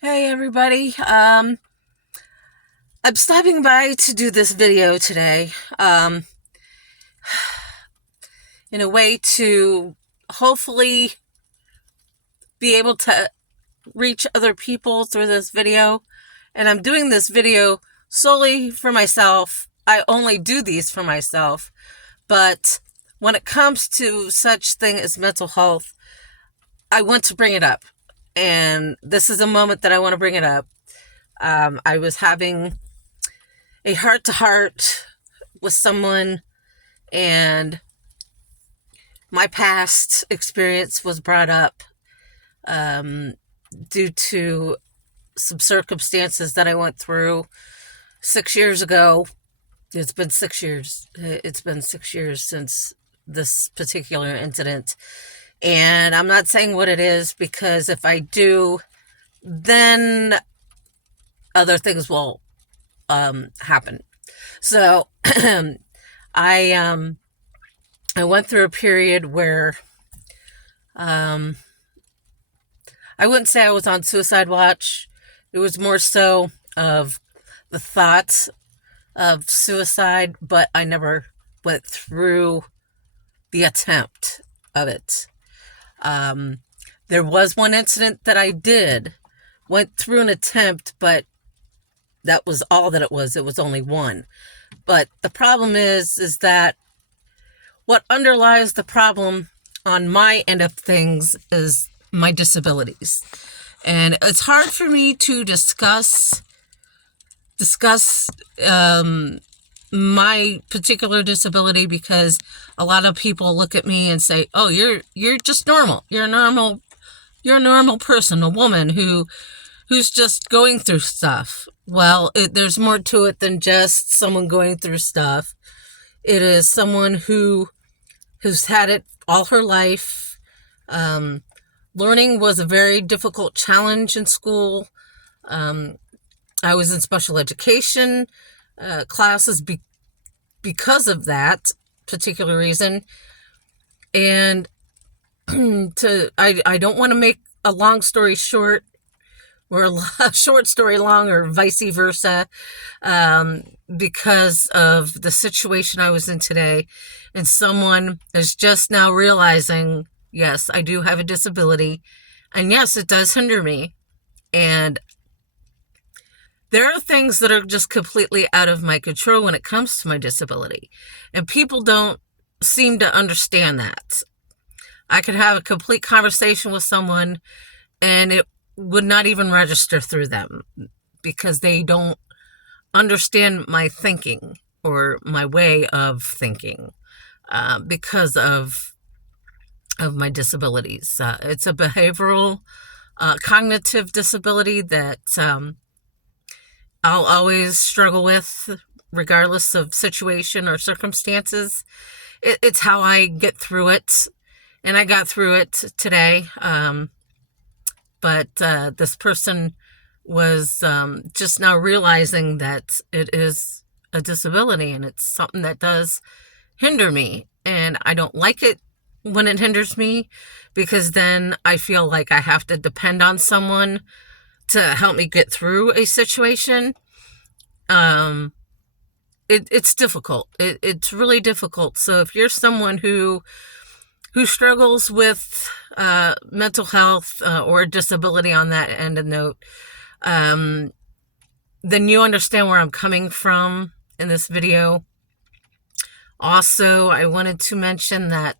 Hey everybody. I'm stopping by to do this video today, in a way to hopefully be able to reach other people through this video. And I'm doing this video solely for myself. I only do these for myself. But when it comes to such thing as mental health, I want to bring it up. And this is a moment that I want to bring it up. I was having a heart-to-heart with someone, and my past experience was brought up due to some circumstances that I went through 6 years ago. It's been 6 years. It's been 6 years since this particular incident. And I'm not saying what it is, because if I do, then other things will happen. So I went through a period where I wouldn't say I was on suicide watch. It was more so of the thought of suicide, but I never went through the attempt of it. There was one incident that I went through an attempt, but that was all that it was. It was only one. But the problem is that what underlies the problem on my end of things is my disabilities. And it's hard for me to discuss my particular disability, because a lot of people look at me and say, "Oh, you're just normal. You're a normal person, a woman who's just going through stuff." Well, there's more to it than just someone going through stuff. It is someone who's had it all her life. Learning was a very difficult challenge in school. I was in special education classes because of that particular reason. And I don't want to make a long story short, or a short story long, or vice versa, because of the situation I was in today. And someone is just now realizing, yes, I do have a disability, and yes, it does hinder me. And there are things that are just completely out of my control when it comes to my disability. And people don't seem to understand that. I could have a complete conversation with someone and it would not even register through them, because they don't understand my thinking or my way of thinking, because of my disabilities. It's a behavioral, cognitive disability that I'll always struggle with, regardless of situation or circumstances. It's how I get through it, and I got through it today. But this person was just now realizing that it is a disability, and it's something that does hinder me. And I don't like it when it hinders me, because then I feel like I have to depend on someone to help me get through a situation. It's difficult. It's really difficult. So if you're someone who struggles with mental health or a disability on that end of note, then you understand where I'm coming from in this video. Also, I wanted to mention that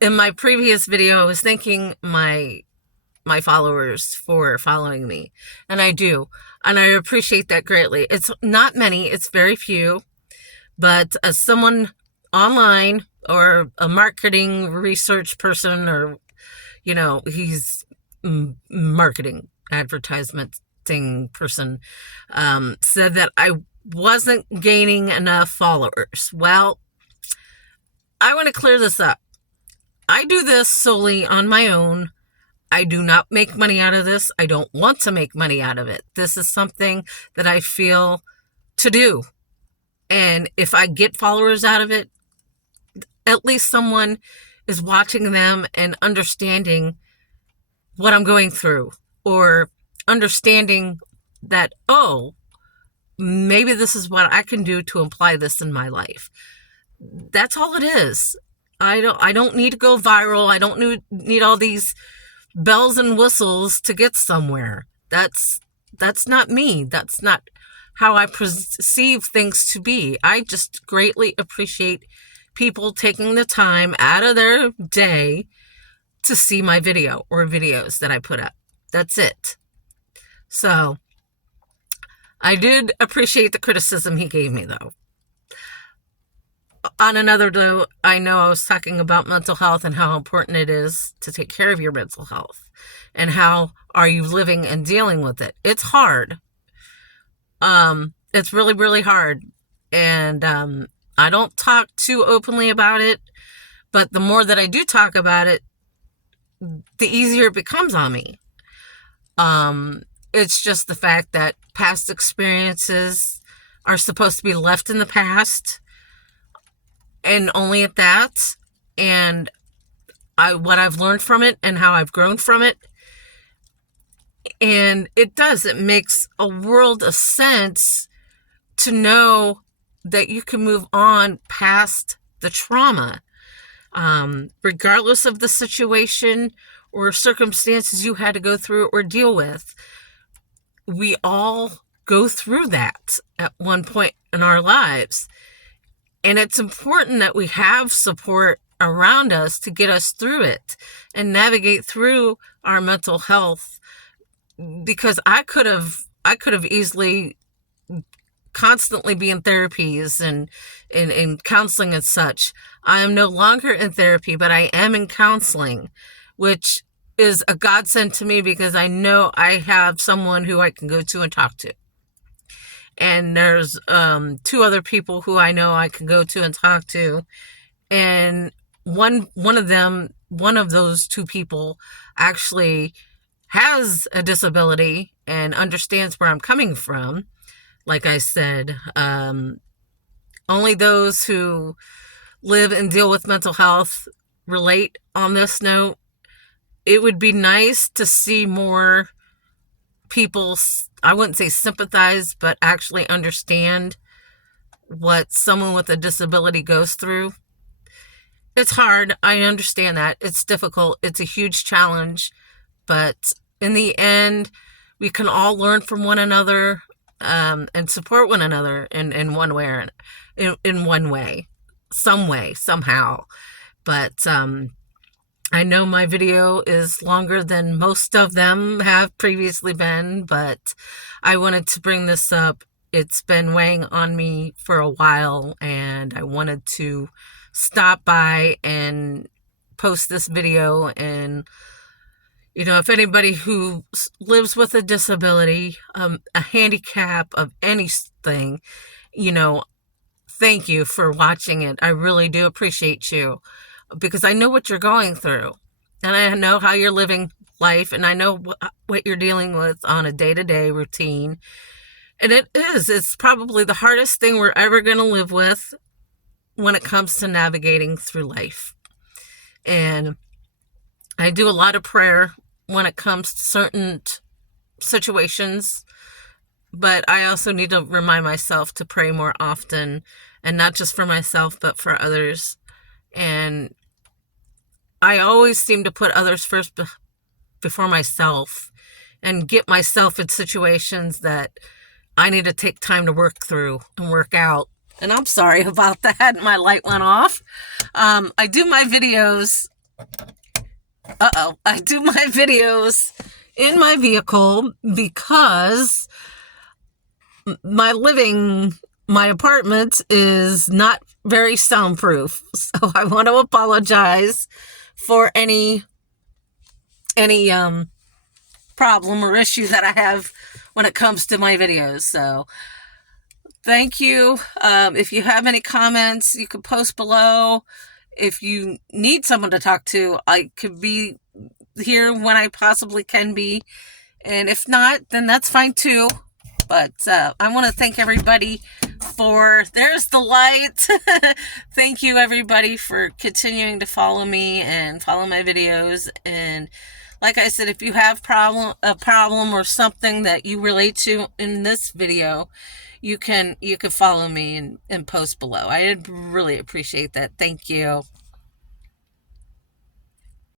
in my previous video, I was thanking my followers for following me, and I do, and I appreciate that greatly. It's not many, it's very few, but as someone online, or a marketing research person, or he's marketing advertisement thing person, said that I wasn't gaining enough followers. Well, I want to clear this up. I do this solely on my own. I do not make money out of this. I don't want to make money out of it. This is something that I feel to do. And if I get followers out of it, at least someone is watching them and understanding what I'm going through, or understanding that, oh, maybe this is what I can do to apply this in my life. That's all it is. I don't need to go viral. I don't need all these bells and whistles to get somewhere. That's not me. That's not how I perceive things to be. I just greatly appreciate people taking the time out of their day to see my video or videos that I put up. That's it. So I did appreciate the criticism he gave me, though. On another note, I know I was talking about mental health and how important it is to take care of your mental health, and how are you living and dealing with it. It's hard. It's really, really hard. And I don't talk too openly about it, but the more that I do talk about it, the easier it becomes on me. It's just the fact that past experiences are supposed to be left in the past, and only at that. And what I've learned from it and how I've grown from it. And it makes a world of sense to know that you can move on past the trauma, regardless of the situation or circumstances you had to go through or deal with. We all go through that at one point in our lives. And it's important that we have support around us to get us through it and navigate through our mental health. Because I could have easily constantly be in therapies and in counseling and such. I am no longer in therapy, but I am in counseling, which is a godsend to me because I know I have someone who I can go to and talk to. And there's 2 other people who I know I can go to and talk to. And one of those 2 people actually has a disability and understands where I'm coming from. Like I said, only those who live and deal with mental health relate on this note. It would be nice to see more people, I wouldn't say sympathize, but actually understand what someone with a disability goes through. It's hard. I understand that. It's difficult. It's a huge challenge. But in the end, we can all learn from one another, and support one another in one way, or in one way, somehow. But I know my video is longer than most of them have previously been, but I wanted to bring this up. It's been weighing on me for a while, and I wanted to stop by and post this video. And, if anybody who lives with a disability, a handicap of anything, thank you for watching it. I really do appreciate you, because I know what you're going through, and I know how you're living life, and I know what you're dealing with on a day-to-day routine. And it's probably the hardest thing we're ever going to live with when it comes to navigating through life. And I do a lot of prayer when it comes to certain situations, but I also need to remind myself to pray more often, and not just for myself, but for others. And I always seem to put others first before myself, and get myself in situations that I need to take time to work through and work out. And I'm sorry about that. My light went off. I do my videos in my vehicle because my apartment is not very soundproof. So I want to apologize for any problem or issue that I have when it comes to my videos. So thank you. If you have any comments, you can post below. If you need someone to talk to, I could be here when I possibly can be. And if not, then that's fine too. But I want to thank everybody there's the light. Thank you, everybody, for continuing to follow me and follow my videos. And Like I said, if you have a problem or something that you relate to in this video, you can follow me and post below. I'd really appreciate that. Thank you.